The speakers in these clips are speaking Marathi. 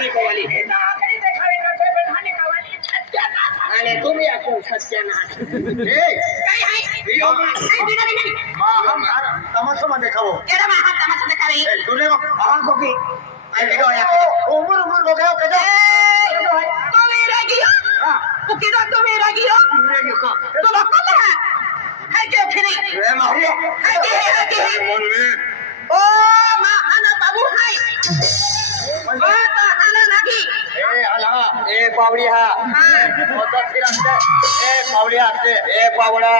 हानी कवाली आणि तुम्ही आपण सत्यानाश तमाशा मध्ये खाओ तुले उमर उमर हो गया कदा ए पावडी हा ए पावडी हाते ए पावडा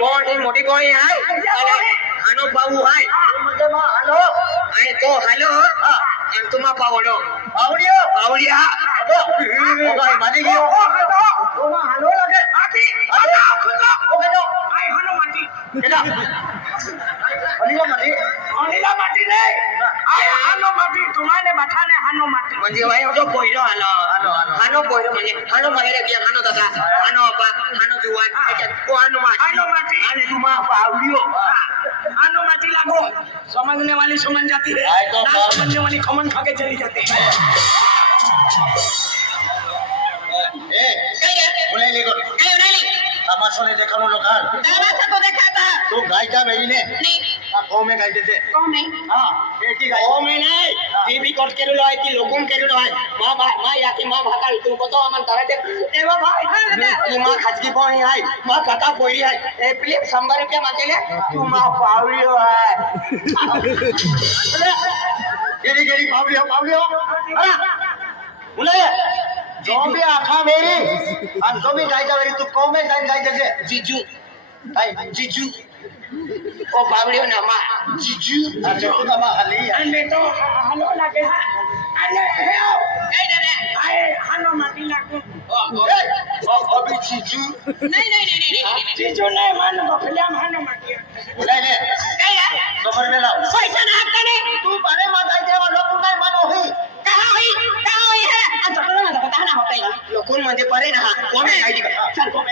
कोण मोठी कोणी आहे हानो पाहू आहे हॅलो आहे तो हॅलो आणि तुम्हा पावडो पावडियो पावडिया माने घेऊ हॅलो लगे म्हणजे पहिलो हानो पहिलो म्हणजे हानो मागे हानो दादा हानो अप्पा हानो जुवान हानो तुम्हा पावडियो हानो माटी लागो समझने वाली समझ जाती है ना समझने वाली खमन खा के चली जाती है तमाशा ने देखा नो लोकाल तो देखा था तू गाय क्या मेरी ने गाँव में गाय देते एक ही गाय में नहीं टीवी कोट के लो है कि लोगों के लो है माँ याती माँ भागा तुमको तो अमन तरह दे एवा भाई तू माँ खजकी पौनी है माँ काका कोई है ए प्लीज 100 रुपया मांगे ले तू माँ पावड़ियो है गेरी पावड़ियो बोले जो भी आखा मेरी और जो भी गाय मेरी तू कौन में गाय देते जीजू जीजू ओ पावड़ियो ना माँ जीजू अच्छा तू ना माँ हली अन्य तो हलो लगे है अन्य है आए हनो माटी लागो अभी जीजू नहीं जीजू नहीं मान बखलिया हनो माटी बोले ले समझ में लाओ पैसा ना करने तू मारे माँ गाय देवा लोग नहीं मानो ही कहाँ हुई है चलो ना पता ना होता है लोकून मध्ये परे ना कोण काय दी चल कोण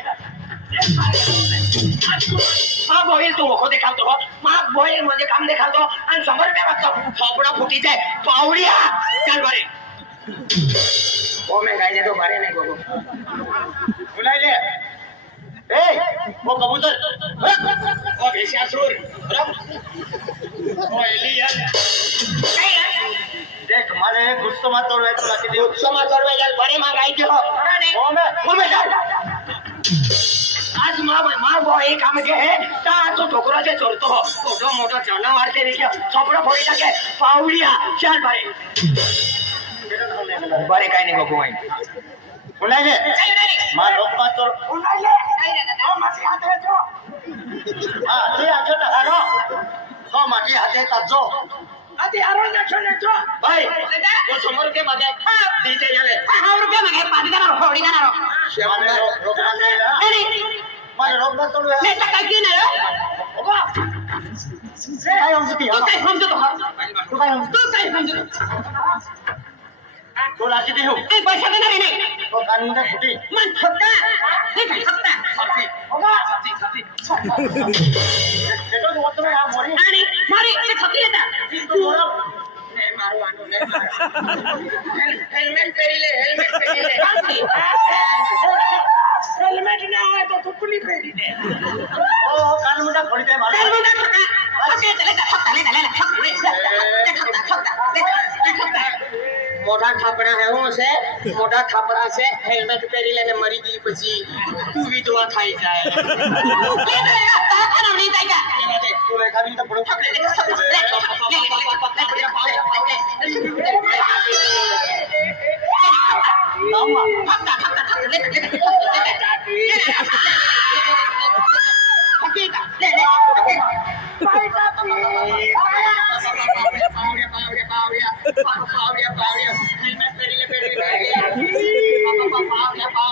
माँ बोईल तू वो देखाल तो माँ बोईल मध्ये काम देखाल तो आणि 100 रुपया मागतो थोपडा फुटी जाय पावडिया चल बरे ओ मैं गाय दे दो बरे नहीं गोगो बुलाई ले ए वो कबूतर ओ भेषासुर ओ एलियन देख मारे गुस्सा मत तोड़ तुला किती समाज और में बरे माँ गाय दे हो ओ मैं आज माँ वो एक काम के है ता तो ठोकरा से चोरतो हो मोठो मोठो जनावर से देखियो थोपडा फोडी टाके पावडिया चल बरे बरे काय नाही गोगो बुलाई ले मां लोक मत तोड़ उन्हाई ले ओ मासी हाते जो हां ते आजो ना हारो तो माटी हाते ताजो आधी आरो ना छोने जो भाई वो 100 रुपये मागे दीते झाले 100 रुपया मागे पादी का ना फोड़ी का ना मारे रोक मत मारे रोक मत तोड़ मैं टका की ना ओबा काय हम सुती तू काय समझो तो तू काय हम तू काय समझो तो लाची दे हो ए पैसा देना रे नहीं तो कानून में फुटी मन ठोका नहीं कर सकता सब्जी ओबा सब्जी केटो तो में आ मोरी अरे मारी ये खपी लेता तू मोरो नहीं मारो आनो नहीं हेलमेट पहरी ले हेलमेट ना हो तो टुकड़ी पहरी ले ओ कानून में फोड़ी दे मारे चल मुंडा ठोका ओके चले जा ठोका मोटा थापड़ा है वो से मोटा थापड़ा से हेलमेट पहरी लेने मरी गई पची तू विधवा खाई जाए अरे नहीं जाएगा तू लेखा भी तो पड़ो नामा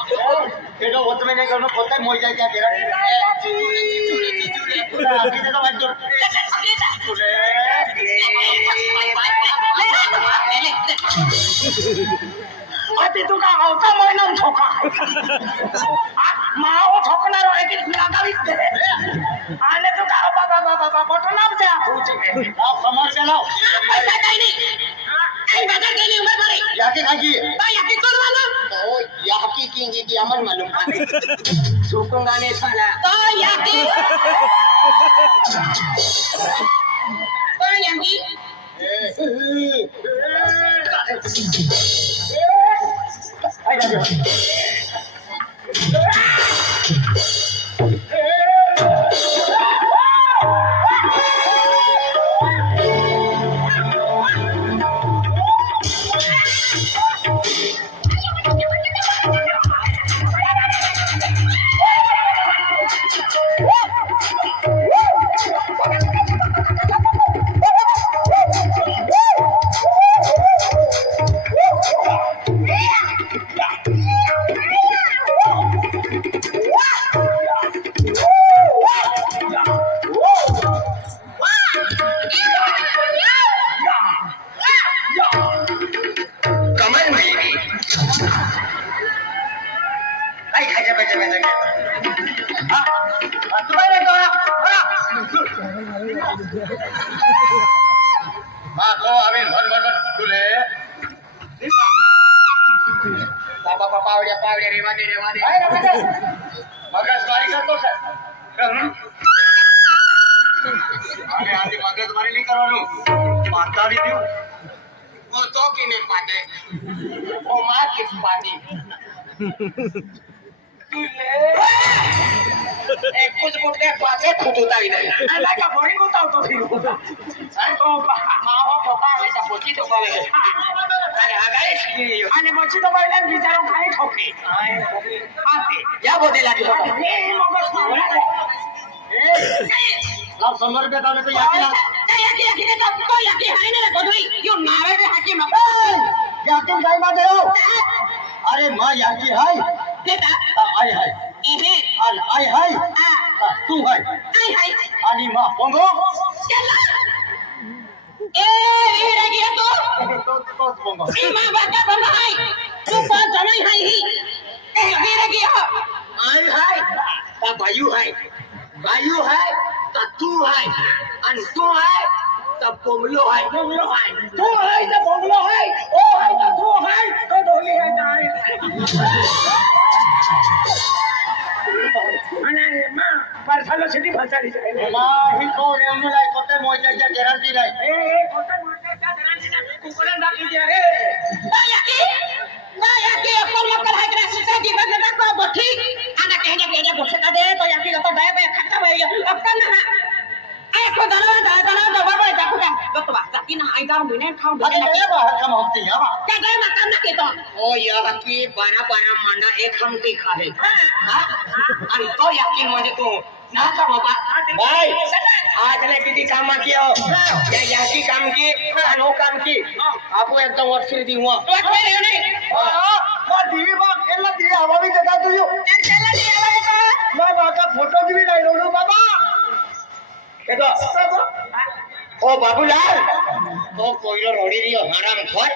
केटो वत में नहीं करनो खोता मोई जाए क्या तेरा आगे दे तो भाई तो अति तू का होता महिना ठोका माओ ठोकणार आहे की लागावीच दे आले तू का बाबा का फोटो नाम द्या लाव समोरच्या लाव पैसा काही नाही काही बाजार केली उमर मारे याकी खाकी तो याकी कोण वाला ओ याकी किंगी की अमन मालूम झुकूंगा नहीं साला तो याकी आई जाबे कमर में आई खाजा बेजा बेजा हां तुम्हारे तो हां तो आवे भर भर तुले पापा पावड्या पावड्या रेवा दे आई रे मगज मारी करतो सर अरे आधी मगज मारी नहीं करવાનું माताड़ी दियो वो तो की नहीं पाते वो माँ किस पाती एक कुछ मुझे पासे खुदता ही नहीं अरे का बोरिंग होता तो फिर तो माँ हो पापा है तो पोची तो पावे अरे आ गए आणि मच्छी तो पहिला विचारू काही ठोके या बोलने लगी हो ए मगज लाव 100 रुपये दावले तो याकी लाव याकी ने तो याकी हाय ने गोदरी यो नारे रे हाकी मग याकी काय मा देओ अरे मां याकी हाय देता आई हाय एहे आई हाय तू हाय आई हाय आणि मां पोंगो चला ए रे गया तो तो पोंगो ई मां बाता बंद हाय तू कोण समय हाय ही ए रे गया आई हाय ता भायू हाय ता तू हाय आणि तू हाय ता पोमलो हाय तू हाय तो पोंगलो हाय ओ हाय तो तू हाय तो ढोली हाय जाय आणि मां परसालो सिटी फसाडी जाय मां ही कोण एवढं नाही कोटे मोजाच्या गॅरंटी नाही ए कोटे मोजाच्या गॅरंटी नाही कुकडे दाखी द्या रे याकी अपन मकर हाय करे सिटा की बगदा को बठी आना कहने बसका दे तो याकी तो बाय बाय खाता बाय अपन ना ए को दना बाबा बाय जाकुटा बतवा ताकि ना आई गाव ने खाऊ अरे दे ये बात कम होती है बा क्या गए मकान ना के तो ओ याकी पाना मांडा एक हम की खावे आणि तो याकी म्हणजे तू ना का बाबा भाई आज ने किती काम किया हो या याकी काम की आणि काम की आपको एकदम वर्ष दी हुआ तो कोई नहीं बा दीवी बा एला दी हवा भी जगा तू यो चला दे आवे तो मैं बाका फोटो भी नहीं रोडू बाबा देखो ओ बाबूलाल ओ कोइलो रोडी रियो हराम खोर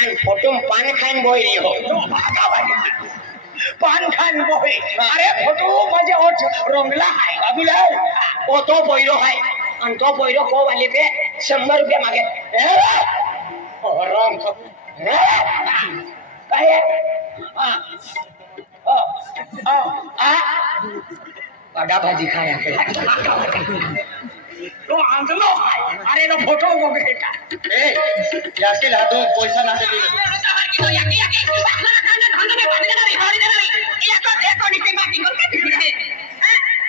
आणि फोटो पान खाइन बोई रियो पान खान बोय अरे फोटो माझे ओठ रंगला आहे बाबूलाल ओ तो बोईरो हाय आणि तो बोईरो को वाले पे 100 रुपये मागे ओ राम खो काय काटा भाजी खाया तो आंगलो आहे अरे नो फोटो बघे का ए याके लातो पैसा ना दे याकी बाखला खाना खाना में बांध देना रे हरी देना रे ये को देखो नी के बाकी को के रे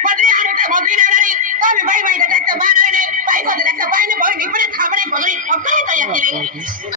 बदरी आने के बदरी ना रे कौन भाई भाई देखते बाना रे भाई को देखते भाई ने बड़ी निपरे खाबरे बदरी अब तो याकी रे